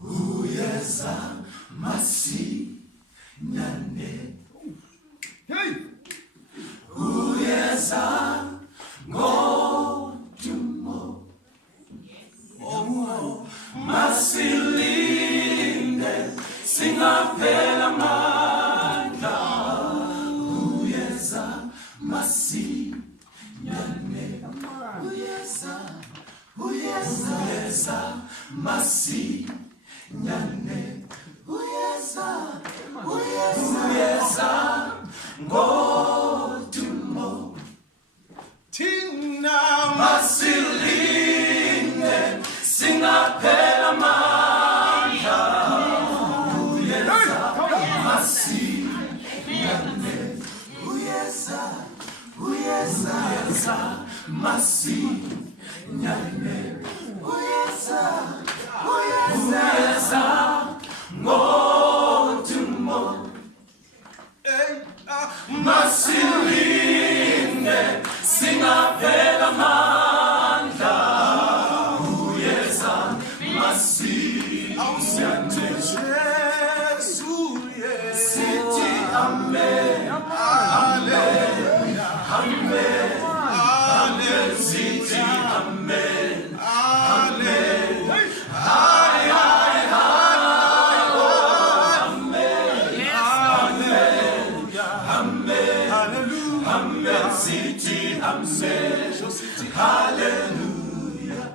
uyeza masinyane uyeza ngodumo masilinde singaphela amandla uyeza masinyane uyeza masinyane uyeza ngodumo thina masilinde singaphela amandla uyeza masinyane uyeza masinyane uyeza ngodumo masilinde singaphela amandla uyeza masinyane Jesu sithi amen hallelujah amen amen sithi amen amen City, I'm saying, hallelujah.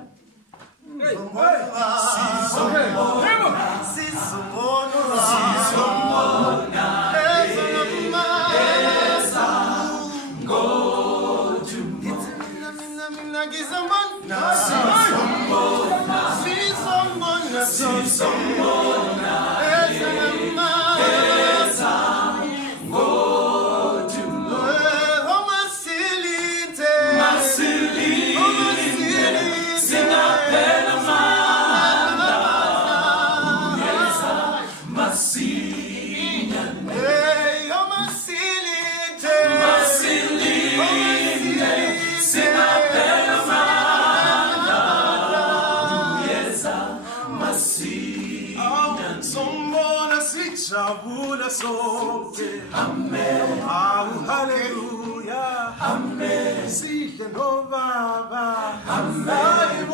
Jabula soke amen hallelujah amen sihle no baba amen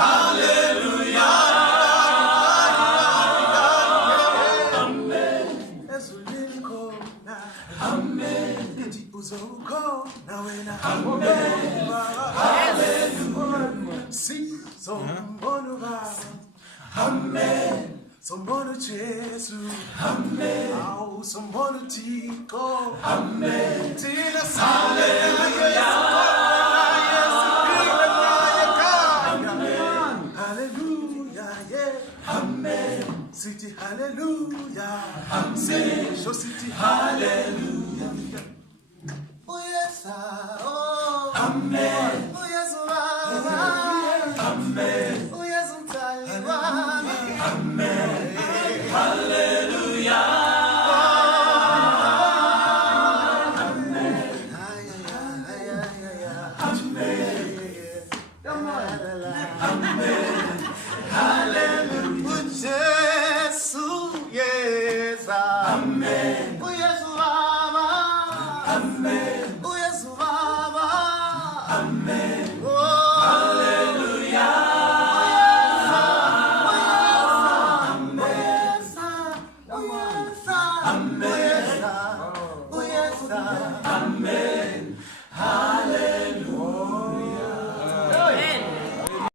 hallelujah amen ezulini khona amen ngithi uzokhona wena amen hallelujah sizombona baba amen Sombona Jesu, amen. Au sombona Tiko, amen. Tina hallelujah, hallelujah, yeah, amen. City hallelujah, amen. Show city hallelujah. Oh yes, oh, amen. Oh yes, amen. Oh yes, amen. Hallelujah. Amen. Amen. Amen. Hallelujah. Jesus, yes. Amen. Oh yes, Baba. Amen. Oh yes, Baba. Amen. Amen.